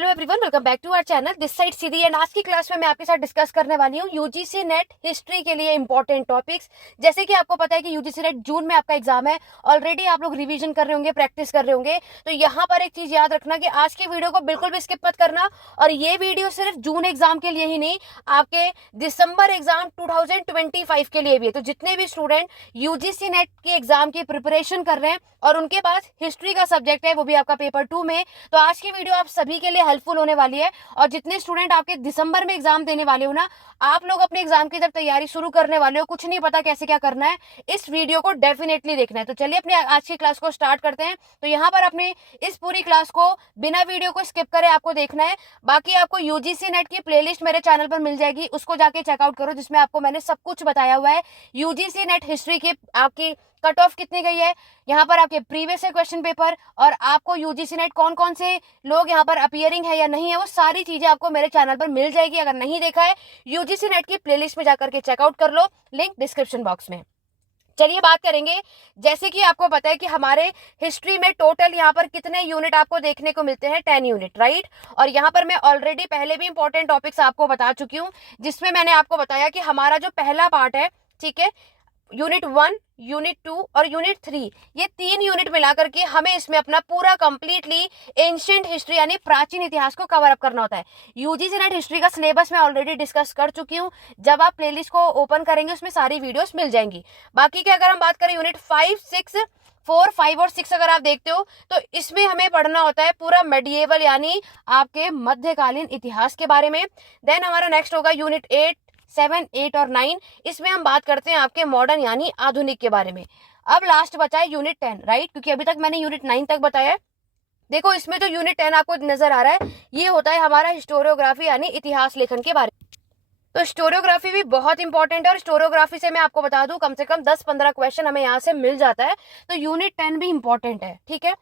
Hello everyone, welcome back to our channel this side Sidhi. And आज की class में मैं आपके साथ डिस्कस करने वाली हूँ यूजीसी नेट हिस्ट्री के लिए इंपॉर्टेंट टॉपिक्स। जैसे कि आपको पता है कि यूजीसी नेट जून में आपका एग्जाम है। ऑलरेडी आप लोग रिवीजन कर रहे होंगे, प्रैक्टिस कर रहे होंगे। तो यहाँ पर एक चीज याद रखना कि आज की वीडियो को बिल्कुल भी स्किप मत करना। और ये वीडियो सिर्फ जून एग्जाम के लिए ही नहीं, आपके दिसंबर एग्जाम 2025 के लिए भी है। तो जितने भी स्टूडेंट यूजीसी नेट के एग्जाम की प्रिपरेशन कर रहे हैं और उनके पास हिस्ट्री का सब्जेक्ट है, वो भी आपका पेपर 2 में, तो आज की वीडियो आप सभी के लिए हेल्पफुल होने वाली है। और जितने स्टूडेंट आपके दिसंबर में एग्जाम देने वाले हो ना, आप लोग अपने एग्जाम की जब तैयारी शुरू करने वाले हो, कुछ नहीं पता कैसे क्या करना है, इस वीडियो को डेफिनेटली देखना है। तो चलिए अपने आज की क्लास को स्टार्ट करते हैं। तो यहाँ पर अपने इस पूरी क्लास को बिना वीडियो को स्किप करे आपको देखना है। बाकी आपको यूजीसी नेट की प्लेलिस्ट मेरे चैनल पर मिल जाएगी, उसको जाके चेकआउट करो, जिसमें आपको मैंने सब कुछ बताया हुआ है। यूजीसी नेट हिस्ट्री की आपकी कट ऑफ कितनी गई है, यहाँ पर आपके प्रीवियस क्वेश्चन पेपर, और आपको यूजीसी नेट कौन कौन से लोग यहाँ पर अपीयरिंग है या नहीं है, वो सारी चीजें आपको मेरे चैनल पर मिल जाएगी। अगर नहीं देखा है, यूजीसी नेट की प्लेलिस्ट में जाकर के चेकआउट कर लो, लिंक डिस्क्रिप्शन बॉक्स में। चलिए बात करेंगे। जैसे कि आपको पता है कि हमारे हिस्ट्री में टोटल यहाँ पर कितने यूनिट आपको देखने को मिलते हैं, 10 यूनिट, राइट। और यहाँ पर मैं ऑलरेडी पहले भी इंपॉर्टेंट टॉपिक्स आपको बता चुकी हूँ, जिसमें मैंने आपको बताया कि हमारा जो पहला पार्ट है, ठीक है, यूनिट 1, यूनिट 2 और यूनिट 3, ये 3 यूनिट मिलाकर के हमें इसमें अपना पूरा कंप्लीटली एंशिएंट हिस्ट्री यानी प्राचीन इतिहास को कवर अप करना होता है। यूजीसी नेट हिस्ट्री का सिलेबस मैं ऑलरेडी डिस्कस कर चुकी हूँ, जब आप प्लेलिस्ट को ओपन करेंगे उसमें सारी वीडियोस मिल जाएंगी। बाकी की अगर हम बात करें यूनिट 5, 6, 4, 5 और 6 अगर आप देखते हो, तो इसमें हमें पढ़ना होता है पूरा मेडिएवल यानी आपके मध्यकालीन इतिहास के बारे में। देन हमारा नेक्स्ट होगा यूनिट 8, 7, 8 और 9, इसमें हम बात करते हैं आपके मॉडर्न यानी आधुनिक के बारे में। अब लास्ट बचा है यूनिट 10, राइट, क्योंकि अभी तक मैंने यूनिट 9 तक बताया है। देखो इसमें जो यूनिट 10 आपको नजर आ रहा है, ये होता है हमारा हिस्टोरियोग्राफी यानी इतिहास लेखन के बारे में। तो स्टोरियोग्राफी भी बहुत इंपॉर्टेंट है, और स्टोरियोग्राफी से मैं आपको बता दूं कम से कम 10-15 क्वेश्चन हमें यहाँ से मिल जाता है। तो यूनिट 10 भी इंपॉर्टेंट है, ठीक है।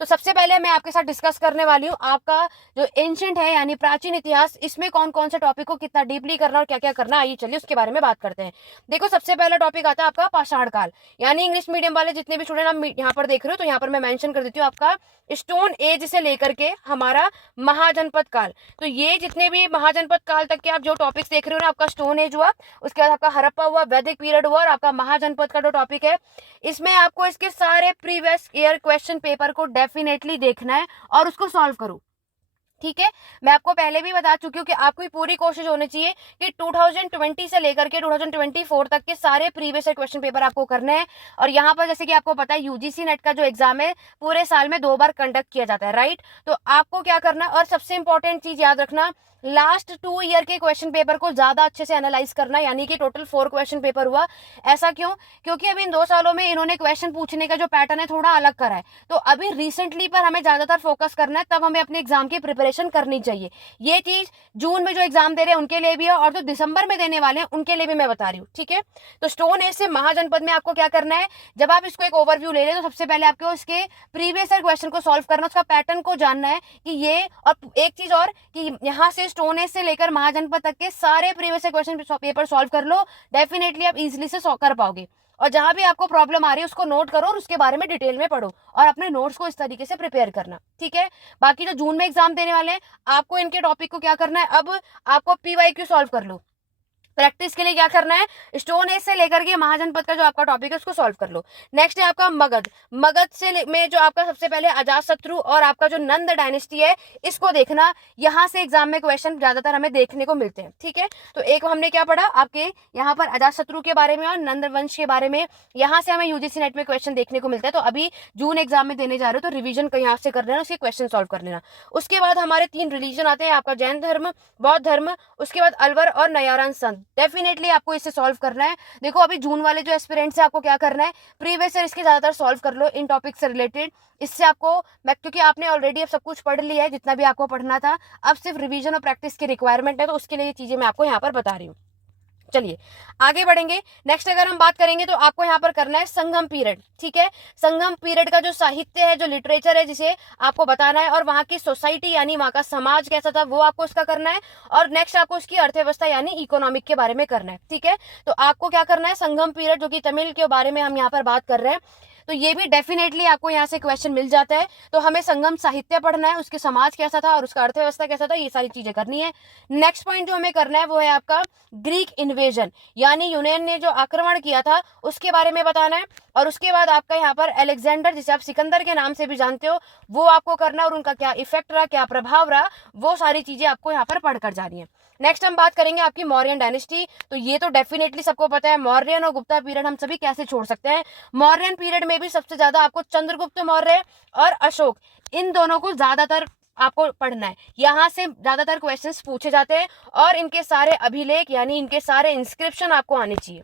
तो सबसे पहले मैं आपके साथ डिस्कस करने वाली हूँ आपका जो एंशिएंट है यानी प्राचीन इतिहास, इसमें कौन कौन से टॉपिक को कितना डीपली करना और क्या क्या करना, आइए चलिए उसके बारे में बात करते हैं। देखो सबसे पहला टॉपिक आता है आपका पाषाण काल, यानी इंग्लिश मीडियम वाले जितने भी स्टूडेंट आप यहाँ पर देख रहे हो, तो यहाँ पर मैं मेंशन कर देती हूँ आपका स्टोन एज से लेकर के हमारा महाजनपद काल। तो ये जितने भी महाजनपद काल तक के आप जो टॉपिक्स देख रहे हो ना, आपका स्टोन एज हुआ, उसके बाद आपका हड़प्पा हुआ, वैदिक पीरियड हुआ, और आपका महाजनपद का जो टॉपिक है, इसमें आपको इसके सारे प्रीवियस ईयर क्वेश्चन पेपर को डेफिनेटली देखना है और उसको सॉल्व करो, ठीक है। मैं आपको पहले भी बता चुकी हूँ कि आपकी पूरी कोशिश होनी चाहिए कि 2020 से लेकर के 2024 तक के सारे प्रीवियस क्वेश्चन पेपर आपको करने हैं। और यहाँ पर जैसे कि आपको पता है यूजीसी नेट का जो एग्जाम है पूरे साल में 2 बार कंडक्ट किया जाता है, राइट। तो आपको क्या करना है, और सबसे इंपॉर्टेंट चीज याद रखना, लास्ट 2 ईयर के क्वेश्चन पेपर को ज्यादा अच्छे से एनालाइज करना, यानी कि टोटल 4 क्वेश्चन पेपर हुआ। ऐसा क्यों? क्योंकि अभी इन 2 सालों में इन्होंने क्वेश्चन पूछने का जो पैटर्न है थोड़ा अलग करा है। तो अभी रिसेंटली पर हमें ज्यादातर फोकस करना है, तब हमें अपने एग्जाम की प्रिपरेशन करनी चाहिए। ये चीज जून में जो एग्जाम दे रहे हैं उनके लिए भी है, और जो दिसंबर में देने वाले हैं उनके लिए भी मैं बता रही हूँ, ठीक है। तो स्टोन एज से महाजनपद में आपको क्या करना है, जब आप इसको एक ओवरव्यू ले रहे हैं, तो सबसे पहले आपको इसके प्रीवियस क्वेश्चन को सॉल्व करना, उसका पैटर्न को जानना है कि ये, और एक चीज और कि यहाँ से स्टोन एज से लेकर महाजनपद तक के सारे प्रीवियस क्वेश्चन पेपर सॉल्व कर लो, डेफिनेटली आप इजीली से कर पाओगे। और जहां भी आपको प्रॉब्लम आ रही है उसको नोट करो और उसके बारे में डिटेल में पढ़ो, और अपने नोट्स को इस तरीके से प्रिपेयर करना, ठीक है। बाकी जो जून में एग्जाम देने वाले हैं, आपको इनके टॉपिक को क्या करना है, अब आपको पीवाईक्यू सॉल्व कर लो। प्रैक्टिस के लिए क्या करना है, स्टोन एज से लेकर के महाजनपद का जो आपका टॉपिक है उसको सॉल्व कर लो। नेक्स्ट है आपका मगध। मगध से में जो आपका सबसे पहले अजातशत्रु और आपका जो नंद डायनेस्टी है, इसको देखना। यहाँ से एग्जाम में क्वेश्चन ज्यादातर हमें देखने को मिलते हैं, ठीक है। तो एक हमने क्या पढ़ा आपके यहाँ पर अजातशत्रु के बारे में और नंद वंश के बारे में, यहाँ से हमें यूजीसी नेट में क्वेश्चन देखने को मिलता है। तो अभी जून एग्जाम में देने जा रहे हो तो रिविजन यहाँ से कर लेना, उसके क्वेश्चन सॉल्व कर लेना। उसके बाद हमारे 3 रिलीजन आते हैं, आपका जैन धर्म, बौद्ध धर्म, उसके बाद अलवर और नयारन संत। डेफिनेटली आपको इसे सॉल्व करना है। देखो अभी जून वाले जो एस्पिरेंट्स है, आपको क्या करना है, प्रीवियस ईयर इसके ज्यादातर सॉल्व कर लो इन टॉपिक से रिलेटेड। इससे आपको क्योंकि आपने ऑलरेडी अब सब कुछ पढ़ लिया है जितना भी आपको पढ़ना था, अब सिर्फ रिवीजन और प्रैक्टिस की रिक्वायरमेंट है, तो उसके लिए ये चीजें मैं आपको यहाँ पर बता रही हूँ। चलिए आगे बढ़ेंगे। नेक्स्ट अगर हम बात करेंगे तो आपको यहाँ पर करना है संगम पीरियड, ठीक है। संगम पीरियड का जो साहित्य है, जो लिटरेचर है, जिसे आपको बताना है, और वहां की सोसाइटी यानी वहां का समाज कैसा था वो आपको उसका करना है। और नेक्स्ट आपको उसकी अर्थव्यवस्था यानी इकोनॉमिक के बारे में करना है, ठीक है। तो आपको क्या करना है, संगम पीरियड जो कि तमिल के बारे में हम यहाँ पर बात कर रहे हैं, तो ये भी डेफिनेटली आपको यहाँ से क्वेश्चन मिल जाता है। तो हमें संगम साहित्य पढ़ना है, उसके समाज कैसा था और उसका अर्थव्यवस्था कैसा था, ये सारी चीजें करनी है। नेक्स्ट पॉइंट जो हमें करना है वो है आपका ग्रीक इन्वेजन, यानी यूनान ने जो आक्रमण किया था उसके बारे में बताना है। और उसके बाद आपका यहाँ पर अलेक्जेंडर, जिसे आप सिकंदर के नाम से भी जानते हो, वो आपको करना और उनका क्या इफेक्ट रहा, क्या प्रभाव रहा, वो सारी चीजें आपको यहाँ पर पढ़कर जानी है। नेक्स्ट हम बात करेंगे आपकी मौर्यन डायनेस्टी। तो ये तो डेफिनेटली सबको पता है, मौर्यन और गुप्ता पीरियड हम सभी कैसे छोड़ सकते हैं। मौर्यन पीरियड में भी सबसे ज्यादा आपको चंद्रगुप्त मौर्य और अशोक, इन दोनों को ज्यादातर आपको पढ़ना है। यहाँ से ज्यादातर क्वेश्चंस पूछे जाते हैं और इनके सारे अभिलेख यानी इनके सारे इंस्क्रिप्शन आपको आने चाहिए।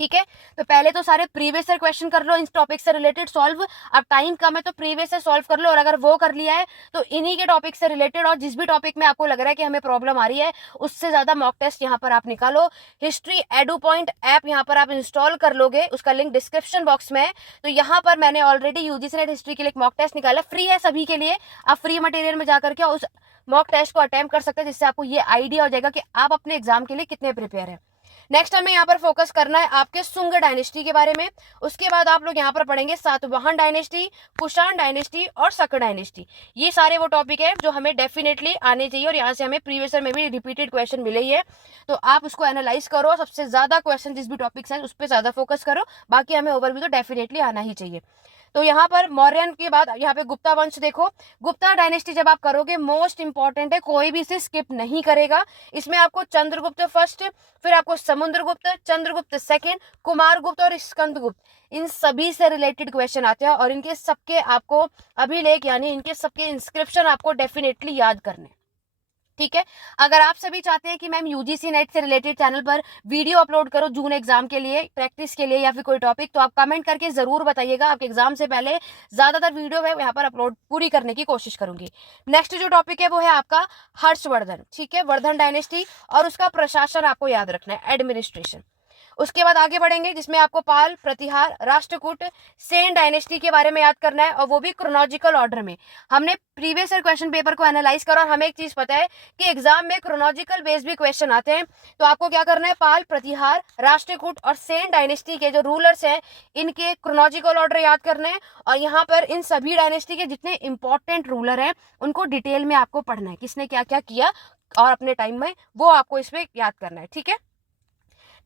ठीक है, तो पहले तो सारे प्रीवियस ईयर क्वेश्चन कर लो इस टॉपिक से रिलेटेड सॉल्व। अब टाइम कम है तो प्रीवियस ईयर सॉल्व कर लो, और अगर वो कर लिया है तो इन्हीं के टॉपिक से रिलेटेड और जिस भी टॉपिक में आपको लग रहा है कि हमें प्रॉब्लम आ रही है उससे ज्यादा मॉक टेस्ट यहाँ पर आप निकालो। हिस्ट्री एडू पॉइंट ऐप यहाँ पर आप इंस्टॉल कर लोगे, उसका लिंक डिस्क्रिप्शन बॉक्स में है। तो यहाँ पर मैंने ऑलरेडी यूजीसी नेट हिस्ट्री के लिए एक मॉक टेस्ट निकाला, फ्री है सभी के लिए। आप फ्री मटेरियल में जाकर के उस मॉक टेस्ट को अटेम्प्ट कर सकते हैं, जिससे आपको ये आइडिया हो जाएगा कि आप अपने एग्जाम के लिए कितने प्रिपेयर है। नेक्स्ट हमें यहाँ पर फोकस करना है आपके सुंग डायनेस्टी के बारे में। उसके बाद आप लोग यहाँ पर पढ़ेंगे सातवाहन डायनेस्टी, कुषाण डायनेस्टी और शक डायनेस्टी। ये सारे वो टॉपिक है जो हमें डेफिनेटली आने चाहिए और यहाँ से हमें प्रीवियस ईयर में भी रिपीटेड क्वेश्चन मिले ही है। तो आप उसको एनालाइज करो, सबसे ज्यादा क्वेश्चन जिस भी टॉपिक्स है उस पर ज्यादा फोकस करो, बाकी हमें ओवरव्यू तो डेफिनेटली आना ही चाहिए। तो यहाँ पर मौर्यन के बाद यहाँ पे गुप्ता वंश देखो। गुप्ता डायनेस्टी जब आप करोगे मोस्ट इंपॉर्टेंट है, कोई भी इसे स्किप नहीं करेगा। इसमें आपको चंद्रगुप्त फर्स्ट, फिर आपको समुद्रगुप्त, चंद्रगुप्त सेकंड, कुमारगुप्त और स्कंदगुप्त, इन सभी से रिलेटेड क्वेश्चन आते हैं और इनके सबके आपको अभिलेख यानी इनके सबके इंस्क्रिप्शन आपको डेफिनेटली याद करने। ठीक है, अगर आप सभी चाहते हैं कि मैम यूजीसी नेट से रिलेटेड चैनल पर वीडियो अपलोड करो जून एग्जाम के लिए, प्रैक्टिस के लिए या फिर कोई टॉपिक, तो आप कमेंट करके जरूर बताइएगा। आपके एग्जाम से पहले ज्यादातर वीडियो है यहाँ पर अपलोड पूरी करने की कोशिश करूंगी। नेक्स्ट जो टॉपिक है वो है आपका हर्षवर्धन। ठीक है, वर्धन डायनेस्टी और उसका प्रशासन आपको याद रखना है, एडमिनिस्ट्रेशन। उसके बाद आगे बढ़ेंगे जिसमें आपको पाल, प्रतिहार, राष्ट्रकूट, सेन डायनेस्टी के बारे में याद करना है और वो भी क्रोनोलॉजिकल ऑर्डर में। हमने प्रीवियस ईयर क्वेश्चन पेपर को एनालाइज करा और हमें एक चीज पता है कि एग्जाम में क्रोनोलॉजिकल बेस्ड भी क्वेश्चन आते हैं। तो आपको क्या करना है, पाल, प्रतिहार, राष्ट्रकूट और सेन डायनेस्टी के जो रूलर्स हैं इनके क्रोनोलॉजिकल ऑर्डर याद करना है। और यहाँ पर इन सभी डायनेस्टी के जितने इंपॉर्टेंट रूलर हैं उनको डिटेल में आपको पढ़ना है, किसने क्या क्या किया और अपने टाइम में, वो आपको इसमें याद करना है। ठीक है,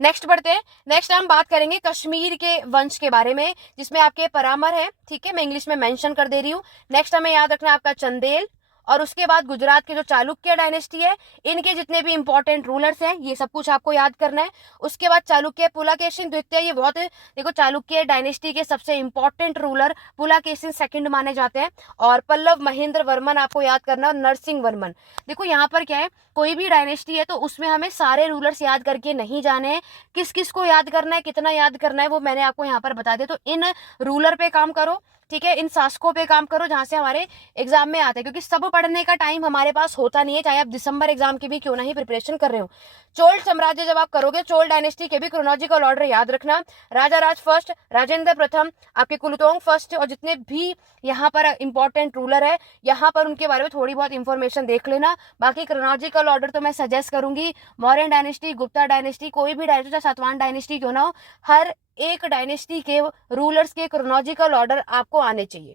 नेक्स्ट बढ़ते हैं। नेक्स्ट हम बात करेंगे कश्मीर के वंश के बारे में, जिसमें आपके परामर है। ठीक है, मैं इंग्लिश में मेंशन कर दे रही हूँ। नेक्स्ट हमें याद रखना है आपका चंदेल, और उसके बाद गुजरात के जो चालुक्य डायनेस्टी है इनके जितने भी इंपॉर्टेंट रूलर्स हैं ये सब कुछ आपको याद करना है। उसके बाद चालुक्य पुलाकेशिन द्वितीय, ये बहुत देखो चालुक्य डायनेस्टी के सबसे इंपॉर्टेंट रूलर पुलाकेशिन सेकंड माने जाते हैं। और पल्लव महेंद्र वर्मन आपको याद करना है, नरसिंह वर्मन। देखो यहाँ पर क्या है, कोई भी डायनेस्टी है तो उसमें हमें सारे रूलर्स याद करके नहीं जाने हैं, किस किस को याद करना है, कितना याद करना है, वो मैंने आपको यहाँ पर बता दिया। तो इन रूलर पे काम करो, ठीक है, इन शासकों पे काम करो जहां से हमारे एग्जाम में आते हैं, क्योंकि सब पढ़ने का टाइम हमारे पास होता नहीं है, चाहे आप दिसंबर एग्जाम की भी क्यों नहीं प्रिपरेशन कर रहे हो। चोल साम्राज्य जब आप करोगे, चोल डायनेस्टी के भी क्रोनोलॉजिकल ऑर्डर याद रखना। राजा राज फर्स्ट, राजेंद्र प्रथम, आपके कुलतोंग फर्स्ट, और जितने भी यहाँ पर इंपॉर्टेंट रूलर है यहाँ पर उनके बारे में थोड़ी बहुत इंफॉर्मेशन देख लेना। बाकी क्रोनोलॉजिकल ऑर्डर तो मैं सजेस्ट करूंगी मौर्यन डायनेस्टी, गुप्ता डायनेस्टी, कोई भी डायनेस्टी, सातवाहन डायनेस्टी क्यों ना हो, हर एक डायनेस्टी के रूलर्स के क्रोनोलॉजिकल ऑर्डर आपको आने चाहिए।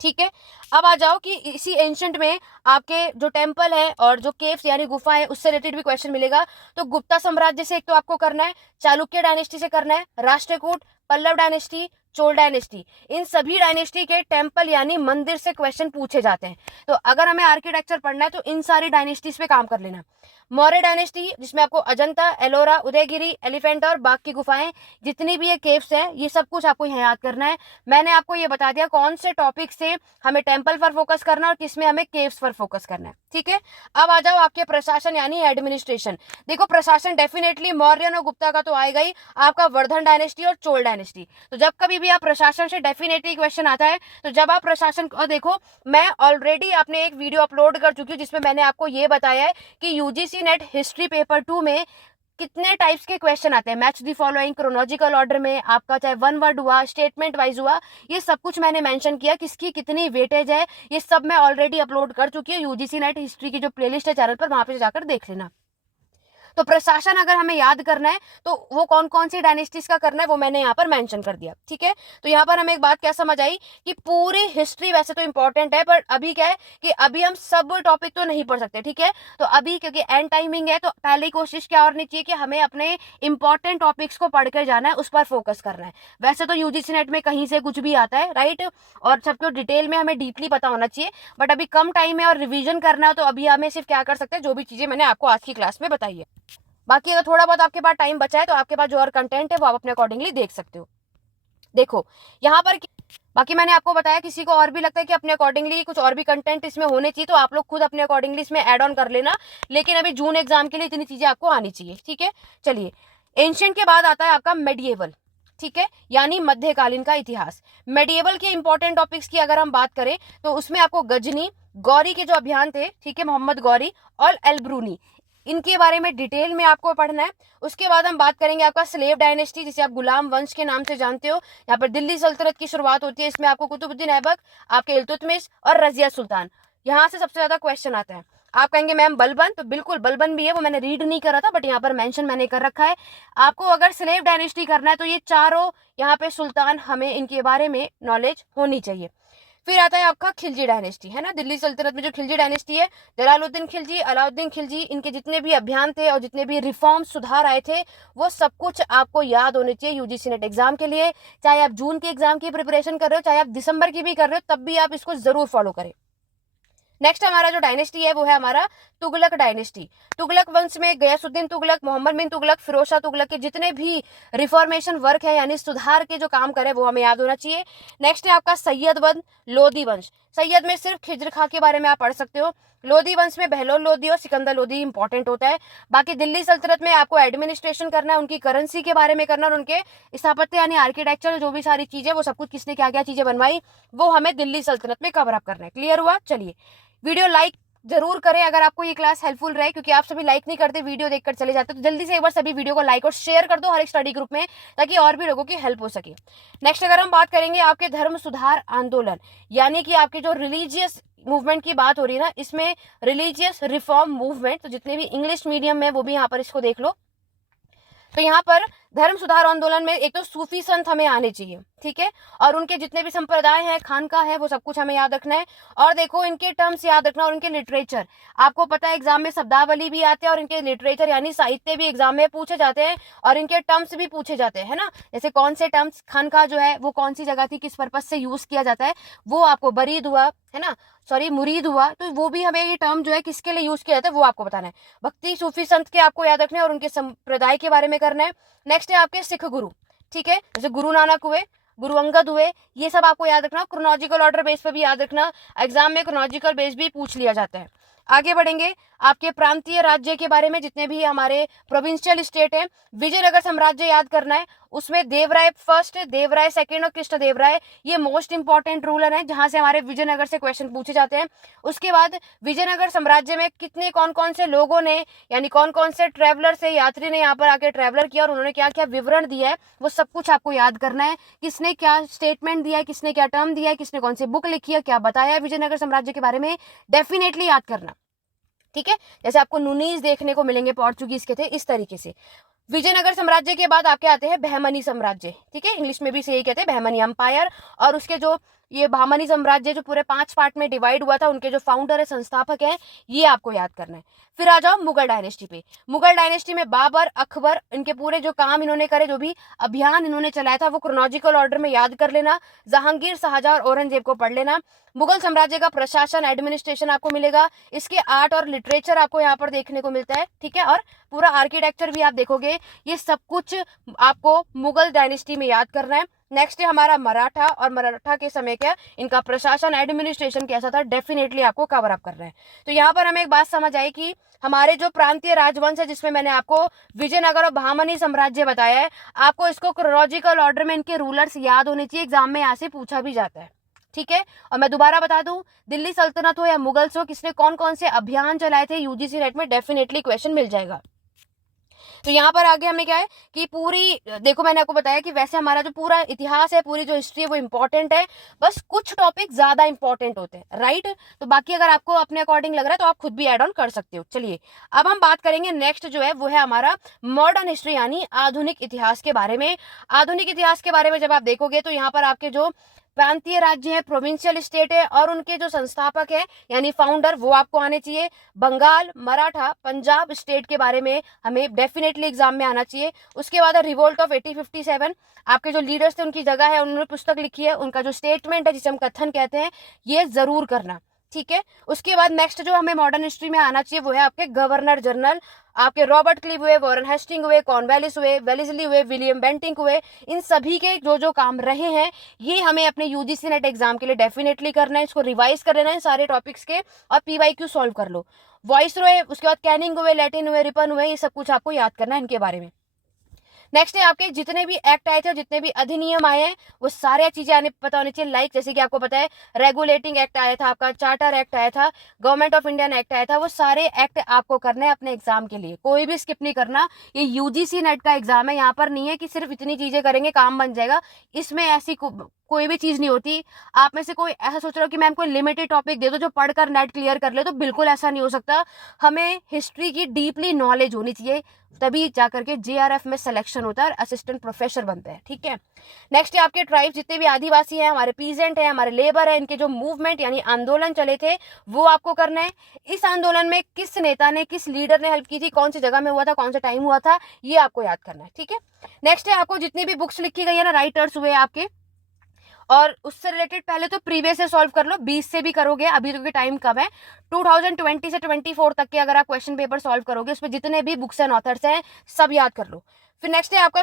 ठीक है, अब आ जाओ कि इसी एंशंट में आपके जो टेम्पल है और जो केव्स यानी गुफा है उससे रिलेटेड भी क्वेश्चन मिलेगा। तो गुप्ता साम्राज्य से एक तो आपको करना है, चालुक्य डायनेस्टी से करना है, राष्ट्रकूट, पल्लव डायनेस्टी, चोल डायनेस्टी, इन सभी डायनेस्टी के टेम्पल यानी मंदिर से क्वेश्चन पूछे जाते हैं। तो अगर हमें आर्किटेक्चर पढ़ना है तो इन सारी डायनेस्टीज पे काम कर लेना। मौर्य डायनेस्टी जिसमें आपको अजंता, एलोरा, उदयगिरी, एलिफेंटा और बाग की गुफाएं, जितनी भी ये केव्स हैं ये सब कुछ आपको यहाँ याद करना है। मैंने आपको ये बता दिया कौन से टॉपिक से हमें टेम्पल पर फोकस करना है और किसमें हमें केव्स पर फोकस करना है। ठीक है, अब आ जाओ आपके प्रशासन यानी एडमिनिस्ट्रेशन। देखो प्रशासन डेफिनेटली मौर्यन और गुप्ता का तो आएगा ही, आपका वर्धन डायनेस्टी और चोल डायनेस्टी। तो जब कभी भी आप प्रशासन से डेफिनेटली क्वेश्चन आता है तो जब आप प्रशासन को देखो, मैं ऑलरेडी आपने एक वीडियो अपलोड कर चुकी हूँ जिसमें मैंने आपको ये बताया है कि यूजीसी नेट हिस्ट्री पेपर 2 में कितने टाइप्स के क्वेश्चन आते हैं। Match the following chronological order में आपका चाहे वन वर्ड हुआ, स्टेटमेंट वाइज हुआ, ये सब कुछ मैंने मेंशन किया, किसकी कितनी वेटेज है ये सब मैं ऑलरेडी अपलोड कर चुकी हूँ। यूजीसी नेट हिस्ट्री की जो प्लेलिस्ट है चैनल पर, वहां पे जाकर देख लेना। तो प्रशासन अगर हमें याद करना है तो वो कौन कौन सी डायनेस्टीज का करना है वो मैंने यहाँ पर मेंशन कर दिया, ठीक है। तो यहाँ पर हमें एक बात क्या समझ आई कि पूरी हिस्ट्री वैसे तो इंपॉर्टेंट है, पर अभी क्या है कि अभी हम सब टॉपिक तो नहीं पढ़ सकते, ठीक है। तो अभी क्योंकि एंड टाइमिंग है तो पहली कोशिश क्या करनी चाहिए कि हमें अपने इंपॉर्टेंट टॉपिक्स को पढ़कर जाना है, उस पर फोकस करना है। वैसे तो यूजीसी नेट में कहीं से कुछ भी आता है, राइट, और सबको डिटेल में हमें डीपली पता होना चाहिए, बट अभी कम टाइम है और रिवीजन करना है, तो अभी हमें सिर्फ क्या कर सकते हैं, जो भी चीजें मैंने आपको आज की क्लास में बताई है। बाकी अगर थोड़ा बहुत आपके पास टाइम बचा है तो आपके पास जो और कंटेंट है वो आप अपने अकॉर्डिंगली देख सकते हो। देखो यहाँ पर बाकी मैंने आपको बताया, किसी को और भी लगता है कि अपने अकॉर्डिंगली कुछ और भी कंटेंट इसमें होने चाहिए तो आप लोग खुद अपने अकॉर्डिंगली इसमें ऐड ऑन कर लेना, लेकिन अभी जून एग्जाम के लिए इतनी चीजें आपको आनी चाहिए, ठीक है। चलिए, एंशिएंट के बाद आता है आपका मेडिएवल, ठीक है, यानी मध्यकालीन का इतिहास। मेडिएवल के इंपॉर्टेंट टॉपिक्स की अगर हम बात करें तो उसमें आपको गजनी, गौरी के जो अभियान थे, ठीक है, मोहम्मद गौरी और एल्ब्रूनी, इनके बारे में डिटेल में आपको पढ़ना है। उसके बाद हम बात करेंगे आपका स्लेव डायनेस्टी, जिसे आप गुलाम वंश के नाम से जानते हो। यहाँ पर दिल्ली सल्तनत की शुरुआत होती है, इसमें आपको कुतुबुद्दीन ऐबक, आपके इल्तुतमिश और रजिया सुल्तान, यहाँ से सबसे ज्यादा क्वेश्चन आता है। आप कहेंगे मैम बलबन, तो बिल्कुल बलबन भी है, वो मैंने रीड नहीं करा था बट यहाँ पर मेंशन मैंने कर रखा है। आपको अगर स्लेव डायनेस्टी करना है तो ये चारों यहाँ पे सुल्तान, हमें इनके बारे में नॉलेज होनी चाहिए। फिर आता है आपका खिलजी डायनेस्टी, है ना, दिल्ली सल्तनत में जो खिलजी डायनेस्टी है, जलालुद्दीन खिलजी, अलाउद्दीन खिलजी, इनके जितने भी अभियान थे और जितने भी रिफॉर्म सुधार आए थे वो सब कुछ आपको याद होने चाहिए यूजीसी नेट एग्जाम के लिए। चाहे आप जून के एग्जाम की प्रिपरेशन कर रहे हो, चाहे आप दिसंबर की भी कर रहे हो, तब भी आप इसको जरूर फॉलो करें। नेक्स्ट हमारा जो डायनेस्टी है वो है हमारा तुगलक डायनेस्टी। तुगलक वंश में गयासुद्दीन तुगलक, मोहम्मद बिन तुगलक, फिरोज शाह तुगलक के जितने भी रिफॉर्मेशन वर्क है यानी सुधार के जो काम करे वो हमें याद होना चाहिए। नेक्स्ट है आपका सैयद वंश, लोधी वंश। सैयद में सिर्फ खिज्र खां के बारे में आप पढ़ सकते हो। लोधी वंश में बहलोल लोधी और सिकंदर लोधी इंपॉर्टेंट होता है। बाकी दिल्ली सल्तनत में आपको एडमिनिस्ट्रेशन करना है, उनकी करेंसी के बारे में करना और उनके स्थापत्य यानी आर्किटेक्चर जो भी सारी चीजें, वो सब कुछ किसने क्या क्या चीजें बनवाई वो हमें दिल्ली सल्तनत में कवर अप करना है। क्लियर हुआ? चलिए, वीडियो लाइक जरूर करें अगर आपको ये क्लास हेल्पफुल रहे, क्योंकि आप सभी लाइक नहीं करते, वीडियो देखकर चले जाते, तो जल्दी से एक बार सभी वीडियो को लाइक और शेयर कर दो हर एक स्टडी ग्रुप में, ताकि और भी लोगों की हेल्प हो सके। नेक्स्ट अगर हम बात करेंगे आपके धर्म सुधार आंदोलन, यानी कि आपके जो रिलीजियस मूवमेंट की बात हो रही है ना, इसमें रिलीजियस रिफॉर्म मूवमेंट, तो जितने भी इंग्लिश मीडियम में वो भी यहाँ पर इसको देख लो। तो यहाँ पर धर्म सुधार आंदोलन में एक तो सूफी संत हमें आने चाहिए, ठीक है, और उनके जितने भी संप्रदाय हैं, खानका है, वो सब कुछ हमें याद रखना है। और देखो इनके टर्म्स याद रखना और इनके लिटरेचर, आपको पता है एग्जाम में शब्दावली भी आते हैं और इनके लिटरेचर यानी साहित्य भी एग्जाम में पूछे जाते हैं और इनके टर्म्स भी पूछे जाते हैं, है ना। जैसे कौन से टर्म्स, खानका जो है वो कौन सी जगह थी, किस पर्पज से यूज किया जाता है, वो आपको बरीद हुआ, है ना, सॉरी मुरीद हुआ, तो वो भी हमें ये टर्म जो है किसके लिए यूज किया जाता है वो आपको बताना है। भक्ति सूफी संत के आपको याद रखना है और उनके संप्रदाय के बारे में करना है। नेक्स्ट है आपके सिख गुरु, ठीक है, जैसे गुरु नानक हुए, गुरु अंगद हुए, ये सब आपको याद रखना। क्रोनोलॉजिकल ऑर्डर बेस पे भी याद रखना, एग्जाम में क्रोनोलॉजिकल बेस भी पूछ लिया जाता है। आगे बढ़ेंगे आपके प्रांतीय राज्य के बारे में, जितने भी हमारे प्रोविंशियल स्टेट है। विजयनगर साम्राज्य याद करना है, उसमें देवराय फर्स्ट, देवराय सेकंड और कृष्णदेवराय, ये मोस्ट इंपॉर्टेंट रूलर है जहां से हमारे विजयनगर से क्वेश्चन पूछे जाते हैं। उसके बाद विजयनगर साम्राज्य में कितने कौन कौन से लोगों ने यानी कौन कौन से ट्रेवलर से यात्री ने यहाँ पर आके ट्रेवलर किया और उन्होंने क्या क्या विवरण दिया है, वो सब कुछ आपको याद करना है। किसने क्या स्टेटमेंट दिया है, किसने क्या टर्म दिया है, किसने कौन सी बुक लिखी है, क्या बताया है विजयनगर साम्राज्य के बारे में, डेफिनेटली याद करना, ठीक है। जैसे आपको नुनीज देखने को मिलेंगे पोर्चुगीज के थे, इस तरीके से। विजयनगर साम्राज्य के बाद आपके आते हैं बहमनी साम्राज्य, ठीक है, इंग्लिश में भी से यही कहते हैं बहमनी एम्पायर। और उसके जो ये बहमनी साम्राज्य जो पूरे 5 पार्ट में डिवाइड हुआ था, उनके जो फाउंडर है, संस्थापक है, ये आपको याद करना है। फिर आ जाओ मुगल डायनेस्टी पे। मुगल डायनेस्टी में बाबर, अकबर, इनके पूरे जो काम इन्होंने करे, जो भी अभियान इन्होंने चलाया था, वो क्रोनोलॉजिकल ऑर्डर में याद कर लेना। जहांगीर, शाहजहां और औरंगजेब को पढ़ लेना। मुगल साम्राज्य का प्रशासन, एडमिनिस्ट्रेशन आपको मिलेगा। इसके आर्ट और लिटरेचर आपको यहाँ पर देखने को मिलता है, ठीक है, और पूरा आर्किटेक्चर भी आप देखोगे। ये सब कुछ आपको मुगल डायनेस्टी में याद करना है। नेक्स्ट है हमारा मराठा, और मराठा के समय क्या इनका प्रशासन, एडमिनिस्ट्रेशन कैसा था, डेफिनेटली आपको कवर अप करना है। तो यहाँ पर हमें एक बात समझ आई कि हमारे जो प्रांतीय राजवंश है, जिसमें मैंने आपको विजयनगर और बहमनी साम्राज्य बताया है, आपको इसको क्रोनोलॉजिकल ऑर्डर में इनके रूलर्स याद होने चाहिए, एग्जाम में यहाँ से पूछा भी जाता है, ठीक है। और मैं दोबारा बता दूं, दिल्ली सल्तनत हो या मुगल्स हो, किसने कौन कौन से अभियान चलाए थे, यूजीसी नेट में डेफिनेटली क्वेश्चन मिल जाएगा। तो यहाँ पर आगे हमें क्या है कि पूरी देखो मैंने आपको बताया कि वैसे हमारा जो पूरा इतिहास है, पूरी जो हिस्ट्री है वो इंपॉर्टेंट है, बस कुछ टॉपिक ज्यादा इंपॉर्टेंट होते हैं, राइट। तो बाकी अगर आपको अपने अकॉर्डिंग लग रहा है तो आप खुद भी एड ऑन कर सकते हो। चलिए अब हम बात करेंगे नेक्स्ट जो है वो है हमारा मॉडर्न हिस्ट्री यानी आधुनिक इतिहास के बारे में। आधुनिक इतिहास के बारे में जब आप देखोगे तो यहाँ पर आपके जो प्रांतीय राज्य है, प्रोविंशियल स्टेट है, और उनके जो संस्थापक है यानी फाउंडर वो आपको आने चाहिए। बंगाल, मराठा, पंजाब स्टेट के बारे में हमें डेफिनेटली एग्जाम में आना चाहिए। उसके बाद रिवोल्ट ऑफ 1857, आपके जो लीडर्स थे उनकी जगह है, उन्होंने पुस्तक लिखी है, उनका जो स्टेटमेंट है जिसे हम कथन कहते हैं, ये जरूर करना, ठीक है। उसके बाद नेक्स्ट जो हमें मॉडर्न हिस्ट्री में आना चाहिए वो है आपके गवर्नर जनरल। आपके रॉबर्ट क्लीव हुए, वॉरेन हेस्टिंग हुए, कॉर्नवालिस हुए, वेलेस्ली हुए, विलियम बेंटिंक हुए, इन सभी के जो जो काम रहे हैं ये हमें अपने यूजीसी नेट एग्जाम के लिए डेफिनेटली करना है। इसको रिवाइज कर लेना है सारे टॉपिक्स के, और पीवाईक्यू सॉल्व कर लो। वॉइस रॉय, उसके बाद कैनिंग हुए, लैटिन हुए, रिपन हुए, ये सब कुछ आपको याद करना है इनके बारे में। नेक्स्ट है आपके जितने भी एक्ट आए थे, जितने भी अधिनियम आए हैं, वो सारे चीजें आने पता होनी चाहिए। लाइक जैसे कि आपको पता है रेगुलेटिंग एक्ट आया था, आपका चार्टर एक्ट आया था, गवर्नमेंट ऑफ इंडियन एक्ट आया था, वो सारे एक्ट आपको करने हैं अपने एग्जाम के लिए, कोई भी स्किप नहीं करना। ये यूजीसी नेट का एग्जाम है, यहाँ पर नहीं है कि सिर्फ इतनी चीजें करेंगे काम बन जाएगा, इसमें ऐसी कोई भी चीज नहीं होती। आप में से कोई ऐसा सोच रहा हो कि मैम कोई लिमिटेड टॉपिक दे दो जो पढ़कर नेट क्लियर कर ले, तो बिल्कुल ऐसा नहीं हो सकता। हमें हिस्ट्री की डीपली नॉलेज होनी चाहिए, तभी जाकर के जेआरएफ में सिलेक्शन होता है और असिस्टेंट प्रोफेसर बनते हैं, ठीक है। नेक्स्ट है आपके ट्राइब्स, जितने भी आदिवासी हैं, हमारे पीजेंट हैं, हमारे लेबर है, इनके जो मूवमेंट यानी आंदोलन चले थे वो आपको करना है। इस आंदोलन में किस नेता ने, किस लीडर ने हेल्प की थी, कौन सी जगह में हुआ था, कौन सा टाइम हुआ था, ये आपको याद करना है, ठीक है। नेक्स्ट है आपको जितनी भी बुक्स लिखी गई है ना, राइटर्स हुए आपके, और उससे रिलेटेड पहले तो प्रीवियस से सॉल्व कर लो, 20 से भी करोगे, अभी तो टाइम कम है। 2020 से 24 तक के अगर आप क्वेश्चन पेपर सॉल्व करोगे, उसमें जितने भी बुक्स एंड ऑथर्स हैं सब याद कर लो। फिर नेक्स्ट है आपका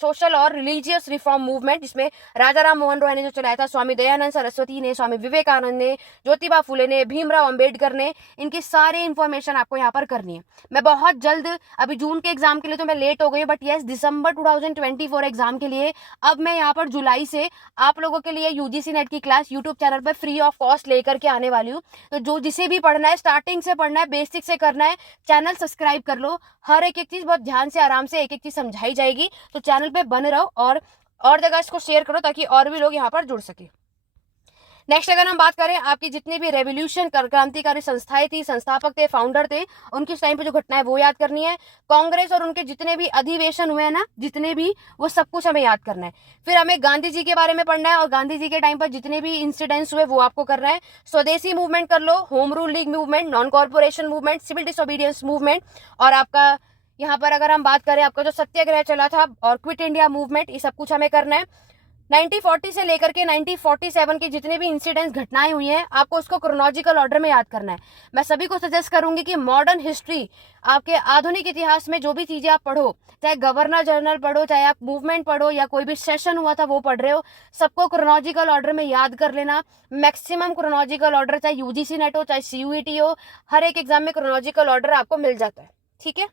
सोशल और रिलीजियस रिफॉर्म मूवमेंट, जिसमें राजा राम मोहन रॉय ने जो चलाया था, स्वामी दयानंद सरस्वती ने, स्वामी विवेकानंद ने, ज्योतिबा फुले ने, भीमराव अंबेडकर ने, इनकी सारी इंफॉर्मेशन आपको यहाँ पर करनी है। मैं बहुत जल्द, अभी जून के एग्जाम के लिए तो मैं लेट हो गई, बट यस दिसंबर 2024 एग्जाम के लिए अब मैं यहाँ पर जुलाई से आप लोगों के लिए यूजीसी नेट की क्लास यूट्यूब चैनल पर फ्री ऑफ कॉस्ट लेकर के आने वाली हूँ। तो जो जिसे भी पढ़ना है, स्टार्टिंग से पढ़ना है, बेसिक से करना है, चैनल सब्सक्राइब कर लो। हर एक चीज बहुत ध्यान से, आराम से एक एक चीज समझाई जाएगी, तो चैनल पे बने रहो और जगह इसको शेयर करो ताकि और भी लोग यहाँ पर जुड़ सके। नेक्स्ट अगर हम बात करें आपकी जितनी भी रेवोल्यूशन क्रांतिकारी संस्थाएं थी, संस्थापक थे, फाउंडर थे, उनकी टाइम पे जो घटनाएं वो याद करनी है। कांग्रेस और उनके जितने भी अधिवेशन हुए हैं ना, जितने भी, वो सब कुछ हमें याद करना है। फिर हमें गांधी जी के बारे में पढ़ना है, और गांधी जी के टाइम पर जितने भी इंसिडेंट्स हुए वो आपको करना है। स्वदेशी मूवमेंट कर लो, home rule league movement, non corporation movement, civil disobedience movement, और आपका यहाँ पर अगर हम बात करें आपका जो सत्याग्रह चला था और क्विट इंडिया मूवमेंट, ये सब कुछ हमें करना है। 1940 से लेकर के 1947 के जितने भी इंसिडेंट्स, घटनाएं हुई हैं, आपको उसको क्रोनोलॉजिकल ऑर्डर में याद करना है। मैं सभी को सजेस्ट करूंगी कि मॉडर्न हिस्ट्री, आपके आधुनिक इतिहास में जो भी चीजें आप पढ़ो, चाहे गवर्नर जनरल पढ़ो, चाहे आप मूवमेंट पढ़ो, या कोई भी सेशन हुआ था वो पढ़ रहे हो, सबको क्रोनोलॉजिकल ऑर्डर में याद कर लेना। मैक्सिमम क्रोनोलॉजिकल ऑर्डर, चाहे यूजीसी नेट हो, चाहे सीयूईटी हो, हर एक एग्जाम में क्रोनोलॉजिकल ऑर्डर आपको मिल जाता है, ठीक है।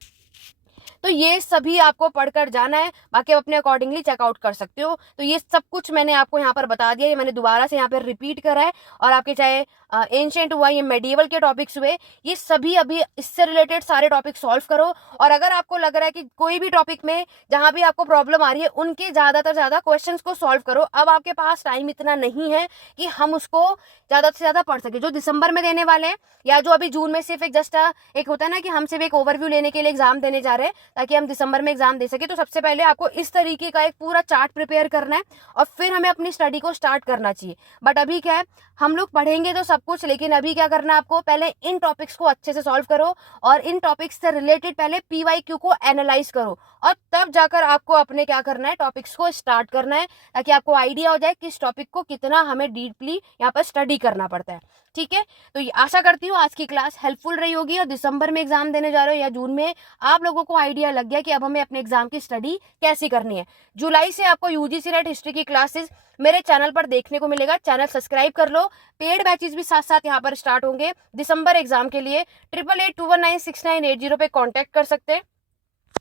तो ये सभी आपको पढ़कर जाना है, बाकी आप अपने अकॉर्डिंगली चेकआउट कर सकते हो। तो ये सब कुछ मैंने आपको यहाँ पर बता दिया, ये मैंने दोबारा से यहाँ पर रिपीट करा है। और आपके चाहे एंशिएंट हुआ, ये मेडिवल के टॉपिक्स हुए, ये सभी अभी इससे रिलेटेड सारे टॉपिक सॉल्व करो। और अगर आपको लग रहा है कि कोई भी टॉपिक में जहां भी आपको प्रॉब्लम आ रही है, उनके ज्यादा क्वेश्चंस को सॉल्व करो। अब आपके पास टाइम इतना नहीं है कि हम उसको ज्यादा से ज्यादा पढ़ सके। जो दिसंबर में देने वाले हैं, या जो अभी जून में सिर्फ एक जस्ट एक होता है ना कि हम सिर्फ एक ओवरव्यू लेने के लिए एग्जाम देने जा रहे हैं ताकि हम दिसंबर में एग्जाम दे सके, तो सबसे पहले आपको इस तरीके का एक पूरा चार्ट प्रिपेयर करना है और फिर हमें अपनी स्टडी को स्टार्ट करना चाहिए। बट अभी क्या है, हम लोग पढ़ेंगे तो सब कुछ, लेकिन अभी क्या करना है आपको, पहले इन टॉपिक्स को अच्छे से सॉल्व करो और इन टॉपिक्स से रिलेटेड पहले पीवाईक्यू को एनालाइज करो, और तब जाकर आपको अपने क्या करना है, टॉपिक्स को स्टार्ट करना है, ताकि आपको आइडिया हो जाए किस टॉपिक को कितना हमें डीपली यहाँ पर स्टडी करना पड़ता है, ठीक है। तो आशा करती हूँ आज की क्लास हेल्पफुल रही होगी, और दिसंबर में एग्जाम देने जा रहे हो या जून में, आप लोगों को आइडिया लग गया कि अब हमें अपने एग्जाम की स्टडी कैसी करनी है। जुलाई से आपको यूजीसी नेट हिस्ट्री की क्लासेस मेरे चैनल पर देखने को मिलेगा, चैनल सब्सक्राइब कर लो। पेड बैचेस भी साथ साथ यहाँ पर स्टार्ट होंगे दिसंबर एग्जाम के लिए। 8882196980 पे कांटेक्ट कर सकते हैं।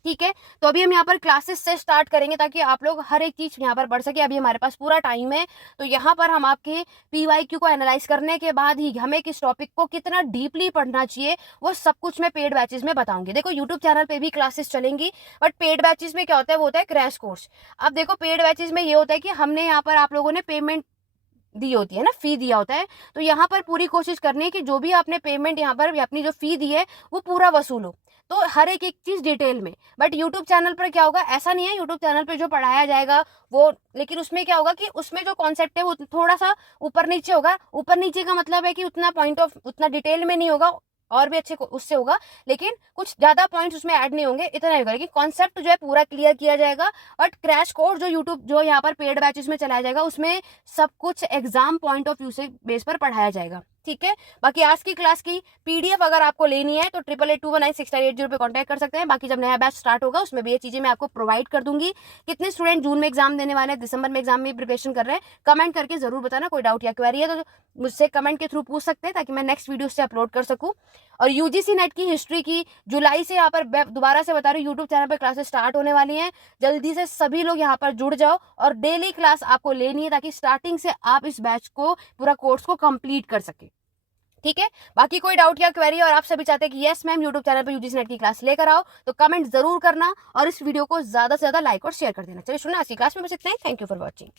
ठीक है। तो अभी हम यहाँ पर क्लासेस से स्टार्ट करेंगे ताकि आप लोग हर एक चीज यहाँ पर पढ़ सके। अभी हमारे पास पूरा टाइम है, तो यहाँ पर हम आपके PYQ को एनालाइज करने के बाद ही हमें किस टॉपिक को कितना डीपली पढ़ना चाहिए वो सब कुछ मैं पेड बैचेस में बताऊंगी। देखो यूट्यूब चैनल पे भी क्लासेस चलेंगी, बट पेड बैचेस में क्या होता है, वो होता है क्रैश कोर्स। अब देखो पेड बैचेस में ये होता है कि हमने यहाँ पर आप लोगों ने पेमेंट दी होती है ना, फी दिया होता है, तो यहाँ पर पूरी कोशिश करनी है कि जो भी आपने पेमेंट यहाँ पर अपनी जो फी दी है वो पूरा वसूल हो, तो हर एक एक चीज डिटेल में। बट यूट्यूब चैनल पर क्या होगा, ऐसा नहीं है, यूट्यूब चैनल पर जो पढ़ाया जाएगा वो, लेकिन उसमें क्या होगा कि उसमें जो कॉन्सेप्ट है वो थोड़ा सा ऊपर नीचे होगा। ऊपर नीचे का मतलब है कि उतना पॉइंट ऑफ उतना डिटेल में नहीं होगा, और भी अच्छे उससे होगा, लेकिन कुछ ज्यादा पॉइंट्स उसमें ऐड नहीं होंगे, इतना ही होगा, लेकिन कॉन्सेप्ट जो है पूरा क्लियर किया जाएगा। और क्रैश कोर्स जो यूट्यूब जो यहाँ पर पेड बैचेस में चलाया जाएगा उसमें सब कुछ एग्जाम पॉइंट ऑफ व्यू से बेस पर पढ़ाया जाएगा। ठीक है। बाकी आज की क्लास की PDF अगर आपको लेनी है तो 8882196980 पे कॉन्टैक्ट कर सकते हैं। बाकी जब नया बैच स्टार्ट होगा उसमें भी ये चीजें मैं आपको प्रोवाइड कर दूंगी। कितने स्टूडेंट जून में एग्जाम देने वाले हैं, दिसंबर में एग्जाम में प्रिपरेशन कर रहे हैं, कमेंट करके जरूर बताना। कोई डाउट या क्वेरी है तो मुझसे कमेंट के थ्रू पूछ सकते हैं ताकि मैं नेक्स्ट वीडियो से अपलोड कर सकूं। और UGC नेट की हिस्ट्री की जुलाई से यहाँ पर दोबारा से बता रही हूँ, यूट्यूब चैनल पर क्लासेस स्टार्ट होने वाली हैं। जल्दी से सभी लोग यहाँ पर जुड़ जाओ और डेली क्लास आपको लेनी है ताकि स्टार्टिंग से आप इस बैच को पूरा कोर्स को कंप्लीट कर सके। ठीक है। बाकी कोई डाउट या क्वेरी और आप सभी चाहते हैं कि यस मैम यूट्यूब चैनल पर UGC नेट की क्लास लेकर आओ, तो कमेंट जरूर करना और इस वीडियो को ज्यादा से ज्यादा लाइक और शेयर कर देना। चलिए सुनना आज की क्लास में बस इतना ही। Thank you for watching.